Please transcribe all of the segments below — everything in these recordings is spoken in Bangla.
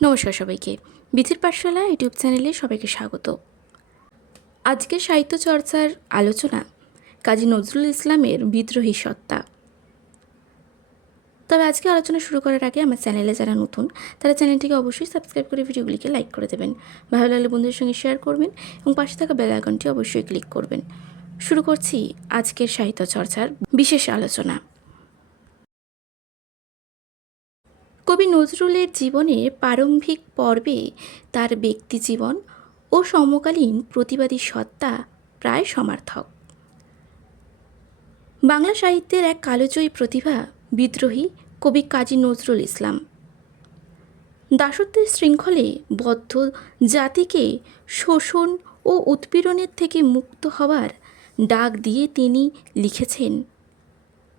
নমস্কার সবাইকে। বিথির পাঠশালা ইউটিউব চ্যানেলে সবাইকে স্বাগত। আজকে সাহিত্য চর্চার আলোচনা কাজী নজরুল ইসলামের বিদ্রোহী সত্তা। তবে আজকে আলোচনা শুরু করার আগে আমার চ্যানেলে যারা নতুন, তারা চ্যানেলটিকে অবশ্যই সাবস্ক্রাইব করে ভিডিওগুলিকে লাইক করে দেবেন। ভালো লাগলে বন্ধুদের সঙ্গে শেয়ার করবেন এবং পাশে থাকা বেল আইকনটি অবশ্যই ক্লিক করবেন। শুরু করছি আজকের সাহিত্য চর্চার বিশেষ আলোচনা। কবি নজরুলের জীবনের প্রারম্ভিক পর্বে তার ব্যক্তিজীবন ও সমকালীন প্রতিবাদী সত্তা প্রায় সমার্থক। বাংলা সাহিত্যের এক কালোজয়ী প্রতিভা বিদ্রোহী কবি কাজী নজরুল ইসলাম। দাসত্বের শৃঙ্খলে বদ্ধ জাতিকে শোষণ ও উৎপীড়নের থেকে মুক্ত হওয়ার ডাক দিয়ে তিনি লিখেছেন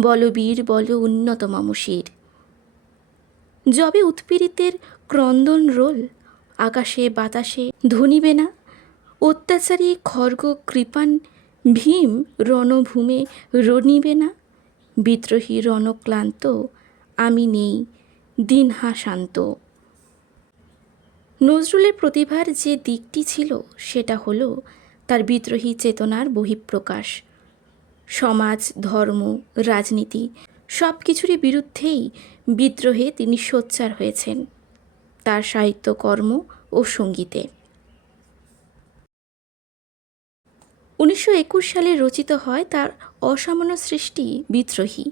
বলবীর বল উন্নত মামুষীর যবে উৎপীড়িতের ক্রন্দন রোল, আকাশে বাতাসে ধনিবে না, অত্যাচারী খর্গ কৃপান ভীম রণভূমে রণিবে না, বিদ্রোহী রণক্লান্ত আমি নেই, দিনহা শান্ত। নজরুলের প্রতিভার যে দিকটি ছিল, সেটা হলো তার বিদ্রোহী চেতনার বহিঃপ্রকাশ। সমাজ, ধর্ম, রাজনীতি সব কিছুরই বিরুদ্ধেই বিদ্রোহে তিনি সোচ্চার হয়েছেন। তার সাহিত্যকর্ম ও সঙ্গীতে। উনিশশো একুশ সালে রচিত হয় তার অসামান্য সৃষ্টি বিদ্রোহী।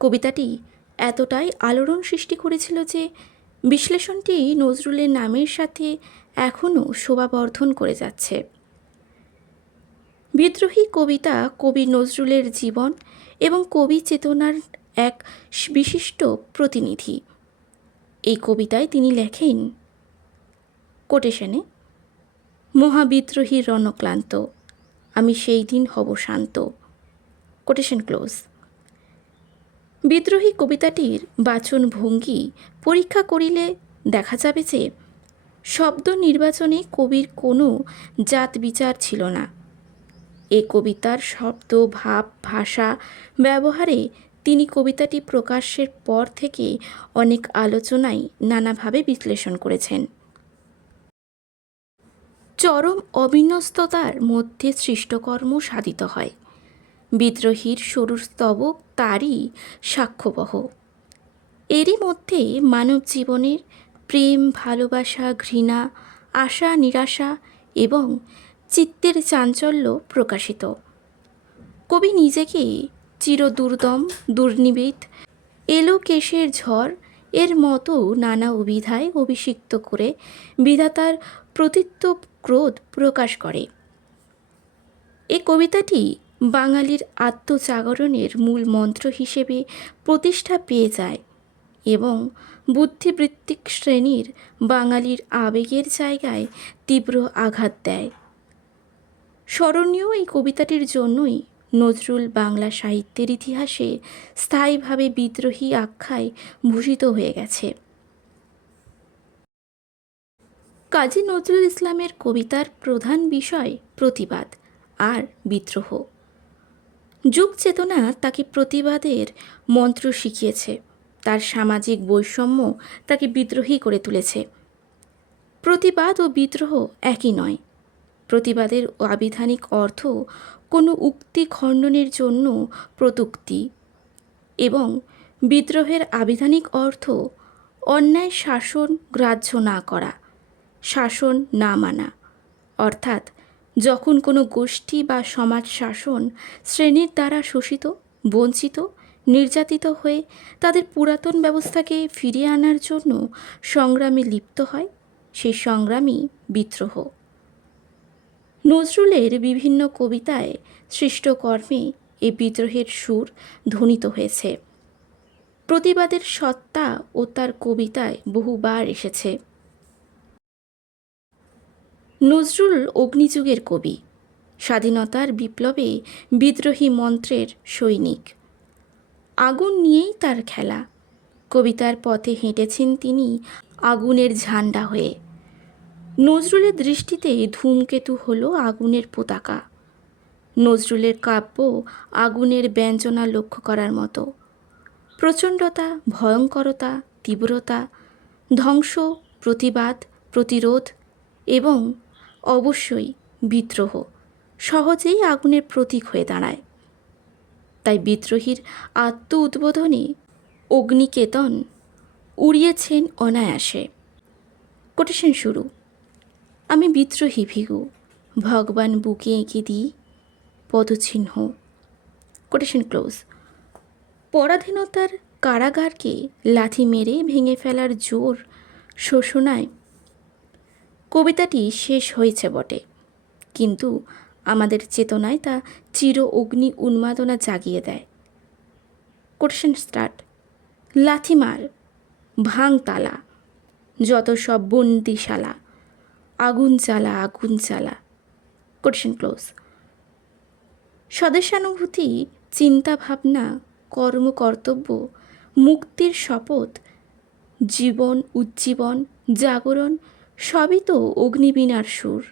কবিতাটি এতটাই আলোড়ন সৃষ্টি করেছিল যে বিশ্লেষণটি নজরুলের নামের সাথে এখনও শোভাবর্ধন করে যাচ্ছে। বিদ্রোহী কবিতা কবি নজরুলের জীবন এবং কবি চেতনার এক বিশিষ্ট প্রতিনিধি। এই কবিতায় তিনি লেখেন, কোটেশনে, মহাবিদ্রোহী রণক্লান্ত, আমি সেই দিন হব শান্ত। Quotation close. বিদ্রোহী কবিতাটির বাচন ভঙ্গি পরীক্ষা করিলে দেখা যাবে যে, শব্দ নির্বাচনে কবির কোনো জাত বিচার ছিল না। এ কবিতার শব্দ, ভাব, ভাষা, ব্যবহারে তিনি কবিতাটি প্রকাশের পর থেকে অনেক আলোচনায় নানাভাবে বিশ্লেষণ করেছেন। চরম অবিন্যস্ততার মধ্যে সৃষ্টকর্ম সাধিত হয়। বিদ্রোহীর সরুর স্তবক তারই সাক্ষ্যবহ। এরই মধ্যে মানব জীবনের প্রেম, ভালোবাসা, ঘৃণা, আশা, নিরাশা এবং চিত্তের চাঞ্চল্য প্রকাশিত। কবি নিজেকে চিরদুর্দম দুর্নিবিদ এলো কেশের ঝড়, এর মতো নানা অভিধায় অভিষিক্ত করে বিধাতার প্রতিত্ব ক্রোধ প্রকাশ করে। এ কবিতাটি বাঙালির আত্মজাগরণের মূল মন্ত্র হিসেবে প্রতিষ্ঠা পেয়ে যায় এবং বুদ্ধিবৃত্তিক শ্রেণির বাঙালির আবেগের জায়গায় তীব্র আঘাত দেয়। স্মরণীয় এই কবিতাটির জন্যই নজরুল বাংলা সাহিত্যের ইতিহাসে স্থায়ীভাবে বিদ্রোহী আখ্যায় ভূষিত হয়ে গেছে। কাজী নজরুল ইসলামের কবিতার প্রধান বিষয় প্রতিবাদ আর বিদ্রোহ। যুগ চেতনা তাকে প্রতিবাদের মন্ত্র শিখিয়েছে। তার সামাজিক বৈষম্য তাকে বিদ্রোহী করে তুলেছে। প্রতিবাদ ও বিদ্রোহ একই নয়। প্রতিবাদের আবিধানিক অর্থ কোনো উক্তি খণ্ডনের জন্য প্রতুক্তি এবং বিদ্রোহের আবিধানিক অর্থ অন্যায় শাসন গ্রাহ্য না করা, শাসন না মানা। অর্থাৎ যখন কোনো গোষ্ঠী বা সমাজ শাসন শ্রেণির দ্বারা শোষিত, বঞ্চিত, নির্যাতিত হয়ে তাদের পুরাতন ব্যবস্থাকে ফিরিয়ে আনার জন্য সংগ্রামে লিপ্ত হয়, সেই সংগ্রামই বিদ্রোহ। নজরুলের বিভিন্ন কবিতায় সৃষ্ট কর্মে এই বিদ্রোহের সুর ধ্বনিত হয়েছে। প্রতিবাদের সত্তা ও তার কবিতায় বহুবার এসেছে। নজরুল অগ্নিযুগের কবি। স্বাধীনতার বিপ্লবে বিদ্রোহী মন্ত্রের সৈনিক। আগুন নিয়েই তার খেলা। কবিতার পথে হেঁটেছেন তিনি আগুনের ঝান্ডা হয়ে। নজরুলের দৃষ্টিতে ধূমকেতু হল আগুনের পতাকা। নজরুলের কাব্য আগুনের ব্যঞ্জনা লক্ষ্য করার মতো। প্রচণ্ডতা, ভয়ঙ্করতা, তীব্রতা, ধ্বংস, প্রতিবাদ, প্রতিরোধ এবং অবশ্যই বিদ্রোহ সহজেই আগুনের প্রতীক হয়ে দাঁড়ায়। তাই বিদ্রোহীর আত্ম উদ্বোধনে অগ্নিকেতন উড়িয়েছেন অনায়াসে। কোটেশন শুরু। আমি বিদ্রোহী ভিগু, ভগবান বুকে এঁকে দিই পদচিহ্ন। কোটেশন ক্লোজ পরাধীনতার কারাগারকে লাথি মেরে ভেঙে ফেলার জোর শোষণায় কবিতাটি শেষ হয়েছে বটে। কিন্তু আমাদের চেতনায় তা চির অগ্নি উন্মাদনা জাগিয়ে দেয়। কোটেশন স্টার্ট লাথিমার ভাঙ তালা, যত সব বন্দিশালা। আগুন জ্বালা আগুন জ্বালা। কোটেশন ক্লোজ স্বদেশানুভূতি, চিন্তা ভাবনা, কর্ম কর্তব্য, মুক্তির শপথ, জীবন, উজ্জীবন, জাগরণ, সবই তো অগ্নিবীণার সুর।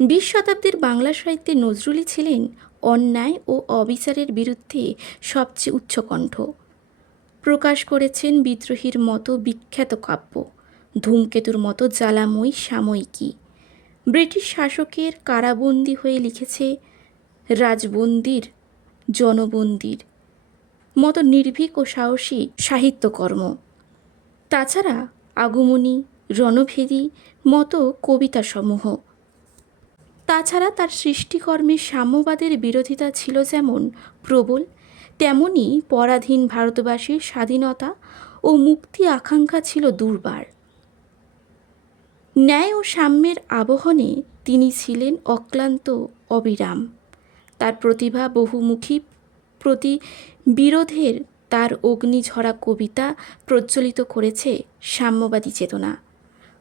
বিশ শতাব্দীর বাংলা সাহিত্যে নজরুলই ছিলেন অন্যায় ও অবিচারের বিরুদ্ধে সবচেয়ে উচ্চকণ্ঠ। প্রকাশ করেছেন বিদ্রোহীর মতো বিখ্যাত কাব্য। ধূমকেতুর মতো জ্বালাময়ী সাময়িকী। ব্রিটিশ শাসকের কারাবন্দি হয়ে লিখেছে রাজবন্দির, জনবন্দির মতো নির্ভীক ও সাহসী সাহিত্যকর্ম। তাছাড়া আগমনী, রণভেদী মতো কবিতাসমূহ। তাছাড়া তার সৃষ্টিকর্মের সাম্যবাদের বিরোধিতা ছিল যেমন প্রবল, তেমনি পরাধীন ভারতবাসীর স্বাধীনতা ও মুক্তি আকাঙ্ক্ষা ছিল দুর্বার। ন্যায় ও সাম্যের আবহনে তিনি ছিলেন অক্লান্ত অবিরাম। তার প্রতিভা বহুমুখী, প্রতি বিরোধের তার অগ্নিঝরা কবিতা প্রজ্বলিত করেছে সাম্যবাদী চেতনা।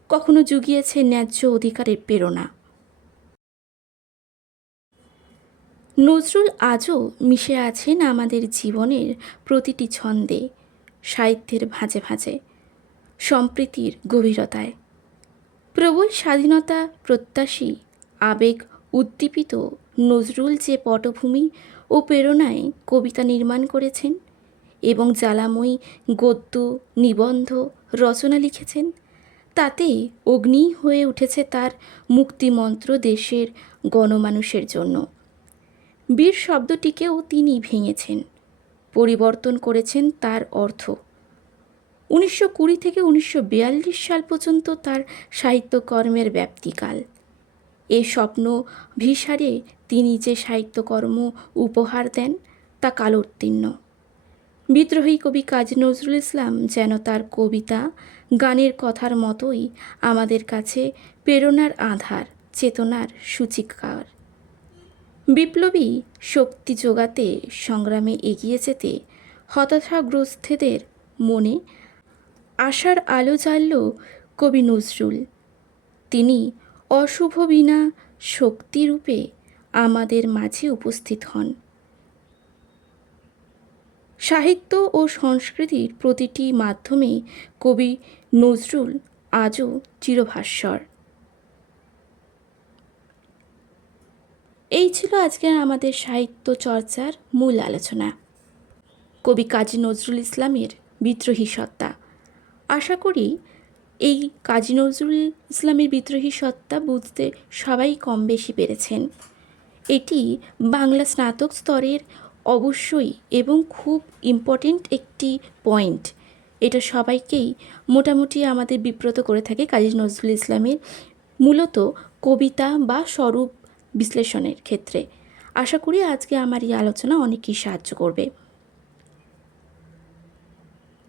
কখনো জুগিয়েছে ন্যায্য অধিকারের প্রেরণা। নজরুল আজও মিশে আছেন আমাদের জীবনের প্রতিটি ছন্দে, সাহিত্যের ভাঁজে ভাঁজে, সম্প্রীতির গভীরতায়। প্রবল স্বাধীনতা প্রত্যাশী, আবেগ উদ্দীপিত নজরুল যে পটভূমি ও প্রেরণায় কবিতা নির্মাণ করেছেন এবং জ্বালাময়ী গদ্য, নিবন্ধ, রচনা লিখেছেন, তাতে অগ্নি হয়ে উঠেছে তার মুক্তিমন্ত্র দেশের গণমানুষের জন্য। বীর শব্দটিকেও তিনি ভেঙেছেন, পরিবর্তন করেছেন তার অর্থ। উনিশশো কুড়ি থেকে উনিশশো বিয়াল্লিশ সাল পর্যন্ত তার সাহিত্যকর্মের ব্যাপ্তিকাল। এ স্বপ্ন ভিসারে তিনি যে সাহিত্যকর্ম উপহার দেন, তা কালোত্তীর্ণ। বিদ্রোহী কবি কাজী নজরুল ইসলাম যেন তার কবিতা, গানের কথার মতোই আমাদের কাছে প্রেরণার আধার, চেতনার সূচিকার। বিপ্লবী শক্তি যোগাতে সংগ্রামে এগিয়ে যেতে হতাশাগ্রস্তদের মনে আশার আলো জ্বালল কবি নজরুল। তিনি অশুভ বিনা শক্তিরূপে আমাদের মাঝে উপস্থিত হন। সাহিত্য ও সংস্কৃতির প্রতিটি মাধ্যমে কবি নজরুল আজও চিরভাস্বর। এই ছিল আজকের আমাদের সাহিত্য চর্চার মূল আলোচনা। কবি কাজী নজরুল ইসলামের বিদ্রোহী সত্তা। আশা করি এই কাজী নজরুল ইসলামের বিদ্রোহী সত্তা বুঝতে সবাই কম বেশি পেরেছেন। এটি বাংলা স্নাতক স্তরের অবশ্যই এবং খুব ইম্পর্টেন্ট একটি পয়েন্ট এটা সবাইকেই মোটামুটি আমাদের বিব্রত করে থাকে কাজী নজরুল ইসলামের মূলত কবিতা বা স্বরূপ বিশ্লেষণের ক্ষেত্রে। আশা করি আজকে আমার এই আলোচনা অনেকই সাহায্য করবে।